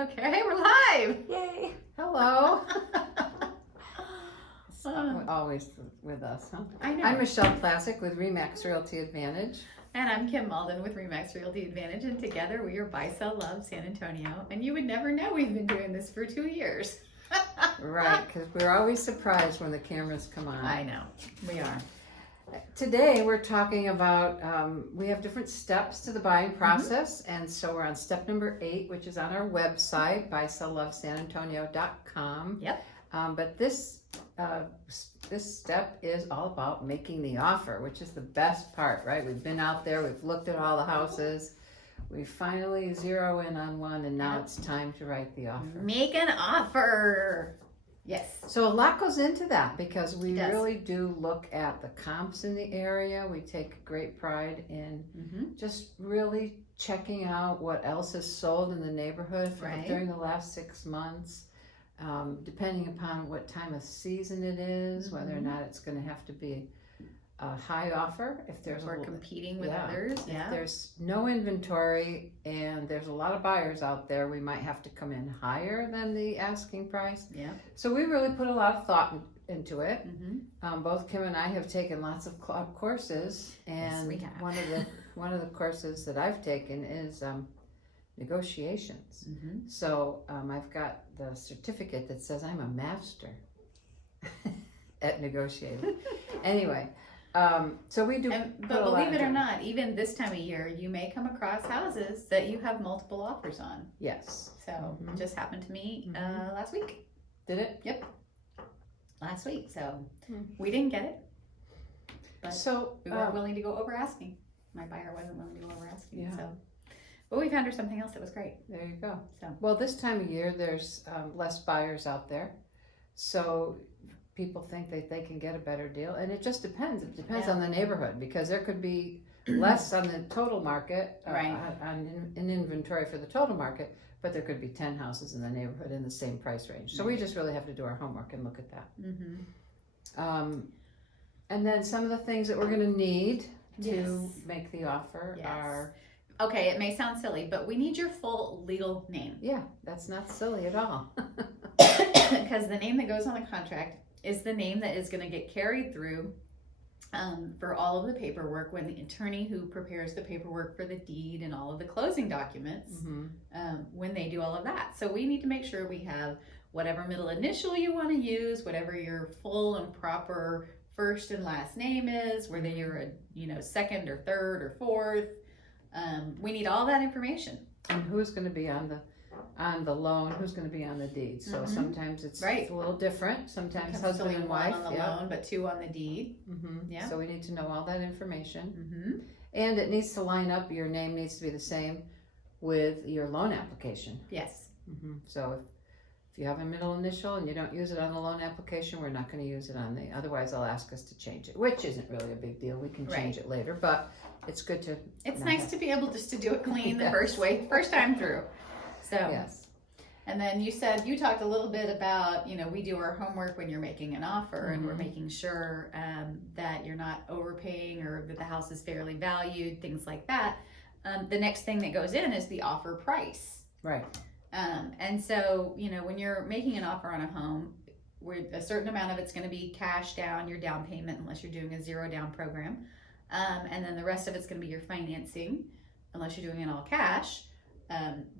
Okay, we're live. Yay! Hello. Always with us, huh? I know. I'm Michelle Plazek with Remax Realty Advantage. And I'm Kim Mauldin with Remax Realty Advantage, and together we are Buy Sell Love San Antonio. And you would never know we've been doing this for 2 years. Right, because we're always surprised when the cameras come on. I know, we are. Today we're talking about, we have different steps to the buying process, and so we're on step number 8, which is on our website, buyselllovesanantonio.com. Yep. But this step is all about making the offer, which is the best part, right? We've been out there, we've looked at all the houses, we finally zero in on one, and now it's time to write the offer. Make an offer. Yes. So a lot goes into that because we It does. really do look at the comps in the area. We take great pride in just really checking out what else is sold in the neighborhood Right. during the last 6 months, depending upon what time of season it is, whether or not it's going to have to be a high offer. If there's We're competing with yeah. others. If Yeah. there's no inventory and there's a lot of buyers out there, we might have to come in higher than the asking price. Yeah. So we really put a lot of thought into it. Mm-hmm. Both Kim and I have taken lots of courses, and we have. one of the courses that I've taken is negotiations. Mm-hmm. So I've got the certificate that says I'm a master at negotiating. Anyway, so we do. But believe it or not, even this time of year, you may come across houses that you have multiple offers on. Yes. So it just happened to me last week. Did it? Yep. Last week. So we didn't get it. But So we weren't willing to go over asking. My buyer wasn't willing to go over asking. Yeah. So, but we found her something else that was great. There you go. So Well, this time of year, there's less buyers out there. So people think that they can get a better deal. And it just depends. It depends on the neighborhood, because there could be less on the total market, Right. in inventory for the total market, but there could be 10 houses in the neighborhood in the same price range. So we just really have to do our homework and look at that. And then some of the things that we're going to need to Yes. make the offer Yes. are, okay, it may sound silly, but we need your full legal name. yeah, that's not silly at all. Because the name that goes on the contract is the name that is going to get carried through for all of the paperwork when the attorney who prepares the paperwork for the deed and all of the closing documents, when they do all of that. So we need to make sure we have whatever middle initial you want to use, whatever your full and proper first and last name is, whether you're a second or third or fourth. We need all that information. And who's going to be on the loan, who's going to be on the deed. So sometimes it's a little different. Sometimes husband and wife. One on the loan, but 2 on the deed. Yeah. So we need to know all that information. And it needs to line up. Your name needs to be the same with your loan application. Yes. So if you have a middle initial and you don't use it on the loan application, we're not going to use it on the, otherwise they'll ask us to change it, which isn't really a big deal. We can change it later, but it's good to. It's nice to be able just to do it clean the first time through. So Yes. And then you talked a little bit about, we do our homework when you're making an offer, and we're making sure that you're not overpaying or that the house is fairly valued, things like that. The next thing that goes in is the offer price. Right. And so, when you're making an offer on a home, where a certain amount of it's going to be cash down, your down payment, unless you're doing a 0 down program. And then the rest of it's going to be your financing, unless you're doing it all cash.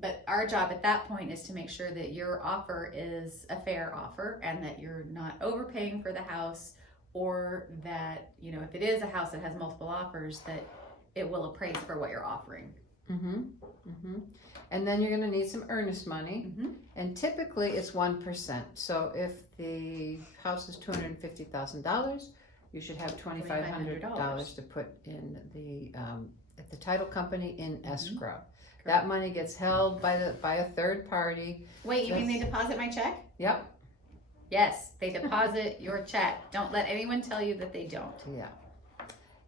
But our job at that point is to make sure that your offer is a fair offer and that you're not overpaying for the house, or that, if it is a house that has multiple offers, that it will appraise for what you're offering. And then you're going to need some earnest money, and typically it's 1%. So if the house is $250,000, you should have $2,500 to put in at the title company in escrow. That money gets held by a third party. Wait, you mean they deposit my check? Yep. Yes, they deposit your check. Don't let anyone tell you that they don't. Yeah.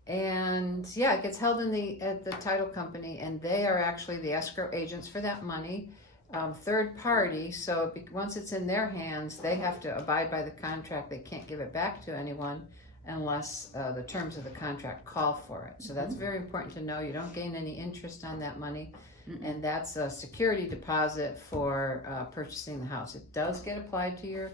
And yeah, it gets held at the title company, and they are actually the escrow agents for that money. Third party, so once it's in their hands, they have to abide by the contract. They can't give it back to anyone unless the terms of the contract call for it. So that's very important to know. You don't gain any interest on that money. and that's a security deposit for purchasing the house. It does get applied to your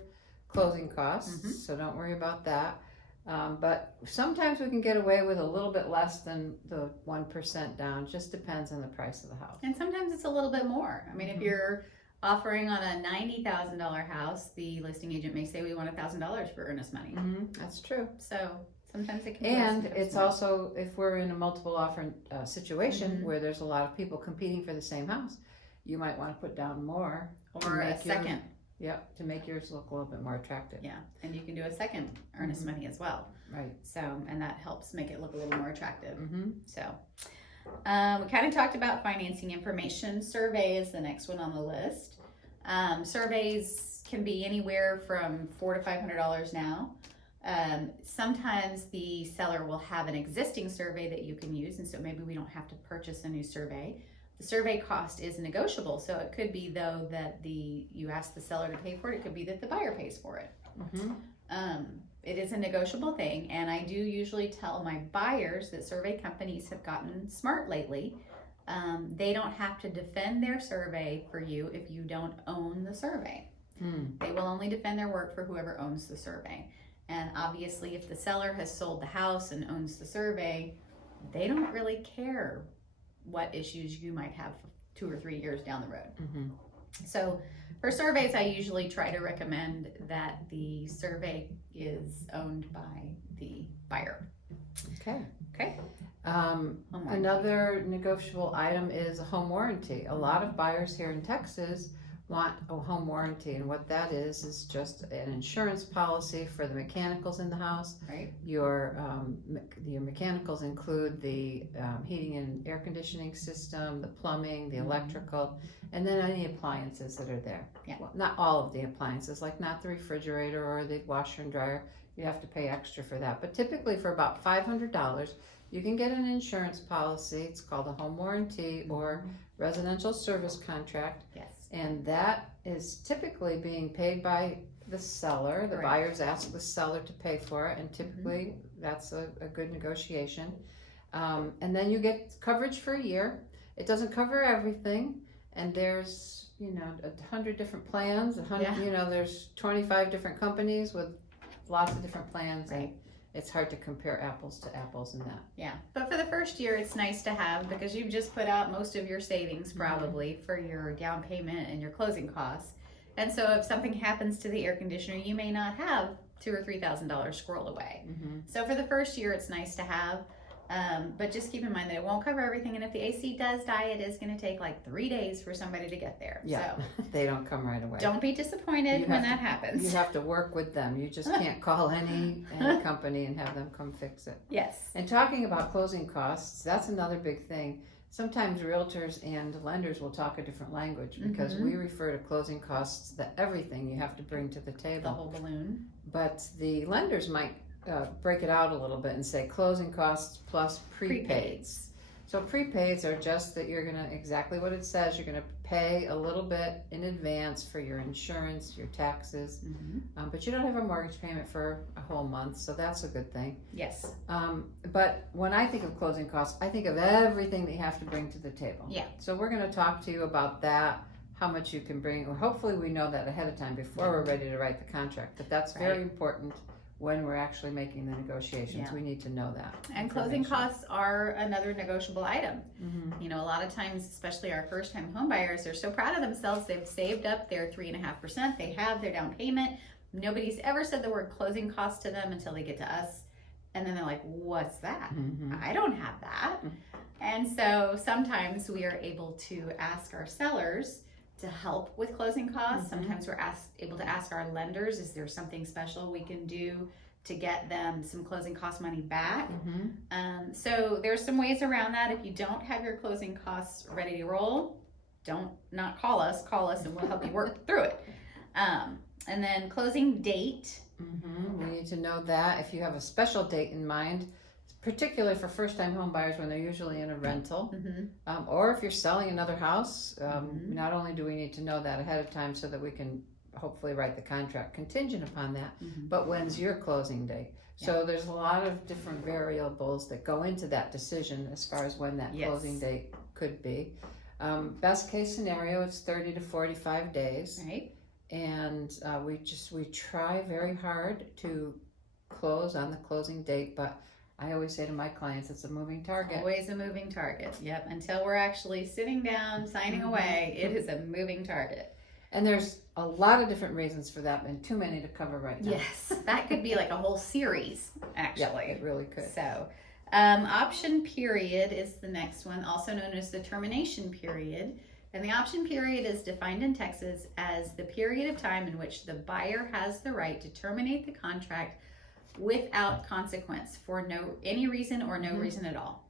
closing costs, so don't worry about that. But sometimes we can get away with a little bit less than the 1% down. Just depends on the price of the house. And sometimes it's a little bit more. I mean, if you're offering on a $90,000 house, the listing agent may say we want $1,000 for earnest money. That's true. So sometimes it can be And less, it's also, if we're in a multiple offer situation where there's a lot of people competing for the same house, you might want to put down more. or a second. To make yours look a little bit more attractive. Yeah, and you can do a second earnest money as well. Right. So, and that helps make it look a little more attractive. So, we kind of talked about financing information. Survey is the next one on the list. Surveys can be anywhere from $400 to $500 now. Sometimes the seller will have an existing survey that you can use, and so maybe we don't have to purchase a new survey. The survey cost is negotiable, so it could be though that you ask the seller to pay for it. It could be that the buyer pays for it. It is a negotiable thing, and I do usually tell my buyers that survey companies have gotten smart lately. They don't have to defend their survey for you if you don't own the survey. They will only defend their work for whoever owns the survey. And obviously, if the seller has sold the house and owns the survey, they don't really care what issues you might have 2 or 3 years down the road. So for surveys, I usually try to recommend that the survey is owned by the buyer. Okay. Home warranty. Another negotiable item is a home warranty. A lot of buyers here in Texas want a home warranty, and what that is just an insurance policy for the mechanicals in the house. Right. Your mechanicals include the heating and air conditioning system, the plumbing, the electrical, and then any appliances that are there. Well, not all of the appliances, like not the refrigerator or the washer and dryer. You have to pay extra for that. But typically for about $500, you can get an insurance policy. It's called a home warranty or residential service contract. Yes. And that is typically being paid by the seller. The buyers ask the seller to pay for it, and typically that's a good negotiation. And then you get coverage for a year. It doesn't cover everything, and there's 100 different plans. There's 25 different companies with lots of different plans, and it's hard to compare apples to apples in that. Yeah, but for the first year, it's nice to have because you've just put out most of your savings probably for your down payment and your closing costs. And so if something happens to the air conditioner, you may not have $2,000 or $3,000 squirreled away. So for the first year, it's nice to have. But just keep in mind that it won't cover everything, and if the AC does die, it is going to take like 3 days for somebody to get there. Yeah, so they don't come right away. Don't be disappointed when that happens. You have to work with them. You just can't call any company and have them come fix it. Yes. And talking about closing costs, that's another big thing. Sometimes realtors and lenders will talk a different language because we refer to closing costs, everything you have to bring to the table. The whole balloon. But the lenders might break it out a little bit and say closing costs plus prepaids. So prepaids are just that you're gonna, exactly what it says, you're gonna pay a little bit in advance for your insurance, your taxes, but you don't have a mortgage payment for a whole month, so that's a good thing. Yes. But when I think of closing costs, I think of everything that you have to bring to the table. Yeah. So we're gonna talk to you about that, how much you can bring, or hopefully we know that ahead of time before we're ready to write the contract, but that's very important. When we're actually making the negotiations, we need to know that. And closing costs are another negotiable item. A lot of times, especially our first-time home buyers, they're so proud of themselves. They've saved up their 3.5%. They have their down payment. Nobody's ever said the word closing costs to them until they get to us. And then they're like, what's that? I don't have that. And so sometimes we are able to ask our sellers to help with closing costs. Sometimes we're able to ask our lenders, is there something special we can do to get them some closing cost money back? So there's some ways around that. If you don't have your closing costs ready to roll, not call us and we'll help you work through it. And then closing date. We need to know that. If you have a special date in mind, particularly for first-time home buyers when they're usually in a rental, or if you're selling another house, not only do we need to know that ahead of time so that we can hopefully write the contract contingent upon that, but when's your closing date? So there's a lot of different variables that go into that decision as far as when that closing date could be. Best case scenario, it's 30 to 45 days. Right. And we try very hard to close on the closing date, but I always say to my clients, it's a moving target. Always a moving target. Yep. Until we're actually sitting down, signing away, it is a moving target. And there's a lot of different reasons for that, and too many to cover right now. Yes. That could be like a whole series, actually. Yeah, it really could. So, option period is the next one, also known as the termination period. And the option period is defined in Texas as the period of time in which the buyer has the right to terminate the contract without consequence for any reason or no reason at all.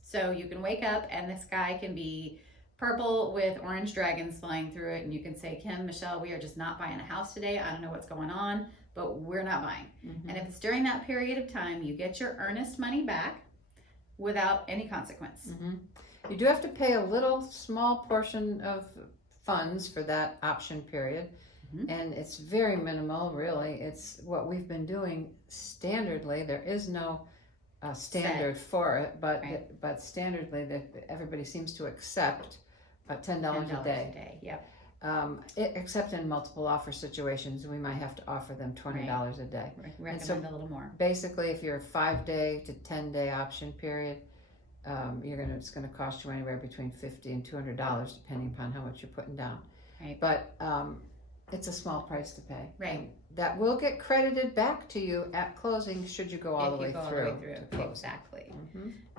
So you can wake up and the sky can be purple with orange dragons flying through it, and you can say, Kim, Michelle, we are just not buying a house today. I don't know what's going on, but we're not buying. And if it's during that period of time, you get your earnest money back without any consequence. You do have to pay a little small portion of funds for that option period. And it's very minimal, really. It's what we've been doing standardly. There is no standard for it, but but standardly that everybody seems to accept $10 a day. Yep. Except in multiple offer situations, we might have to offer them $20 a day. Recommend a little more. Basically, if you're a 5-day to 10-day option period, it's going to cost you anywhere between $50 and $200, depending upon how much you're putting down. Right. But it's a small price to pay. Right. And that will get credited back to you at closing should you go all the way through. Exactly.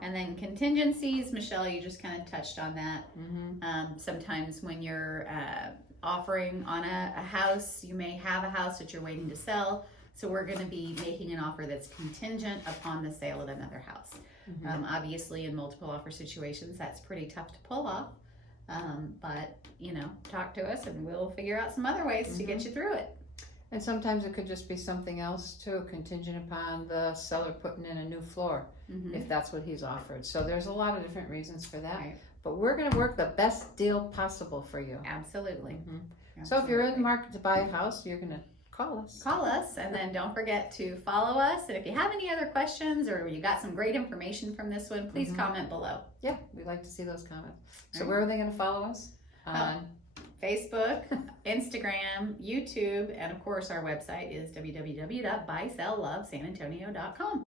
And then contingencies, Michelle, you just kind of touched on that. Sometimes when you're offering on a house, you may have a house that you're waiting to sell. So we're going to be making an offer that's contingent upon the sale of another house. Obviously, in multiple offer situations, that's pretty tough to pull off. But, talk to us and we'll figure out some other ways to get you through it. And sometimes it could just be something else too, contingent upon the seller putting in a new floor, if that's what he's offered. So there's a lot of different reasons for that. Right. But we're going to work the best deal possible for you. Absolutely. So if you're in the market to buy a house, you're going to call us. Call us, and then don't forget to follow us. And if you have any other questions or you got some great information from this one, please comment below. Yeah, we'd like to see those comments. So where are they going to follow us? On Facebook, Instagram, YouTube, and of course our website is www.buyselllovesanantonio.com.